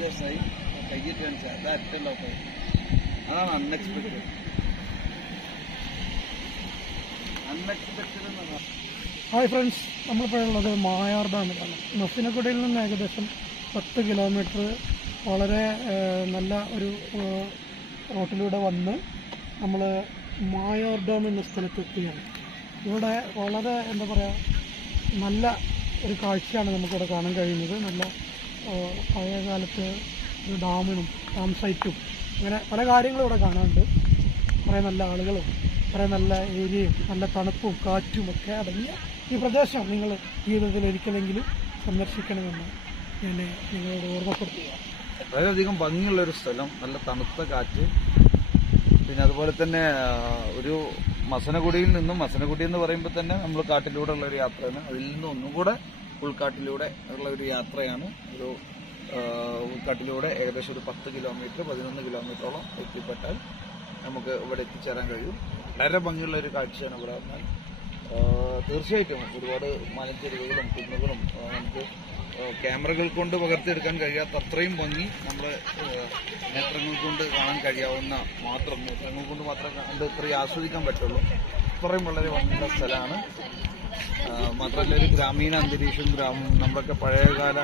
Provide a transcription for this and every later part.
ദിവസമായി കയ്യിട്ട് കാണിച്ചാൽ അത് അറ്റല്ലോ അതാണ് അൺഎക്സ്പെക്റ്റഡ് എന്ന് പറഞ്ഞാൽ. ഹായ് ഫ്രണ്ട്സ്, നമ്മളിപ്പോൾ ഉള്ളത് മായാർ ഡാമിലാണ്. മസിനഗുഡിയിൽ നിന്ന് ഏകദേശം 10 കിലോമീറ്റർ വളരെ നല്ല ഒരു റോട്ടിലൂടെ വന്ന് നമ്മൾ മായാർ ഡാം എന്ന സ്ഥലത്തെത്തുകയാണ്. ഇവിടെ വളരെ എന്താ പറയുക, നല്ല ഒരു കാഴ്ചയാണ് നമുക്കിവിടെ കാണാൻ കഴിയുന്നത്. നല്ല പഴയ കാലത്ത് ഒരു ഡാം സൈറ്റും അങ്ങനെ പല കാര്യങ്ങളും ഇവിടെ കാണാനുണ്ട്. കുറേ നല്ല ആളുകളും കുറേ നല്ല ഏരിയയും നല്ല തണുപ്പും കാറ്റും ഒക്കെ അടങ്ങിയ ഈ പ്രദേശം നിങ്ങൾ ജീവിതത്തിൽ ഒരിക്കലെങ്കിലും സന്ദർശിക്കണമെന്ന് ഞാൻ നിങ്ങളോട് ഓർമ്മപ്പെടുത്തുക. വളരെയധികം ഭംഗിയുള്ളൊരു സ്ഥലം, നല്ല തണുത്ത കാറ്റ്. പിന്നെ അതുപോലെ തന്നെ ഒരു മസനഗുഡിയിൽ നിന്നും, മസനഗുഡി എന്ന് പറയുമ്പോൾ തന്നെ നമ്മൾ കാട്ടിലൂടെ ഉള്ള ഒരു യാത്രയാണ്. അതിൽ നിന്നും ഒന്നും കൂടെ ഉൾക്കാട്ടിലൂടെ ഉള്ള ഒരു യാത്രയാണ്. ഒരു ഉൾക്കാട്ടിലൂടെ ഏകദേശം ഒരു 10 കിലോമീറ്റർ 11 കിലോമീറ്ററോളം എത്തിപ്പെട്ടാൽ നമുക്ക് ഇവിടെ എത്തിച്ചേരാൻ കഴിയും. വളരെ ഭംഗിയുള്ള ഒരു കാഴ്ചയാണ് ഇവിടെ വന്നാൽ. തീർച്ചയായിട്ടും ഒരുപാട് മലഞ്ചെരുവുകളും കുന്നുകളും നമുക്ക് ക്യാമറകൾ കൊണ്ട് പകർത്തിയെടുക്കാൻ കഴിയാത്ത അത്രയും ഭംഗി നമ്മുടെ നേത്രങ്ങൾ കൊണ്ട് കാണാൻ കഴിയാവുന്ന നേത്രങ്ങൾ കൊണ്ട് മാത്രമേ കണ്ട് ഇത്രയും ആസ്വദിക്കാൻ പറ്റുള്ളൂ. ഇത്രയും വളരെ ഭംഗിയുള്ള സ്ഥലമാണ്. മാത്രമല്ല ഒരു ഗ്രാമീണ അന്തരീക്ഷം, നമ്മളൊക്കെ പഴയകാല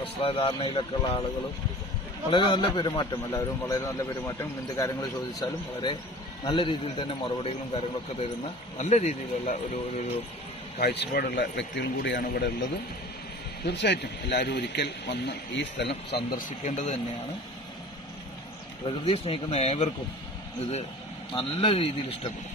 വസ്ത്രധാരണയിലൊക്കെ ഉള്ള ആളുകളും വളരെ നല്ല പെരുമാറ്റം, എല്ലാവരും വളരെ നല്ല പെരുമാറ്റം. എന്ത് കാര്യങ്ങൾ ചോദിച്ചാലും വളരെ നല്ല രീതിയിൽ തന്നെ മറുപടികളും കാര്യങ്ങളൊക്കെ തരുന്ന നല്ല രീതിയിലുള്ള ഒരു കാഴ്ചപ്പാടുള്ള വ്യക്തികളും കൂടിയാണ് ഇവിടെ ഉള്ളത്. തീർച്ചയായിട്ടും എല്ലാവരും ഒരിക്കൽ വന്ന് ഈ സ്ഥലം സന്ദർശിക്കേണ്ടത് തന്നെയാണ്. പ്രകൃതിയെ സ്നേഹിക്കുന്ന ഏവർക്കും ഇത് നല്ല രീതിയിൽ ഇഷ്ടപ്പെടും.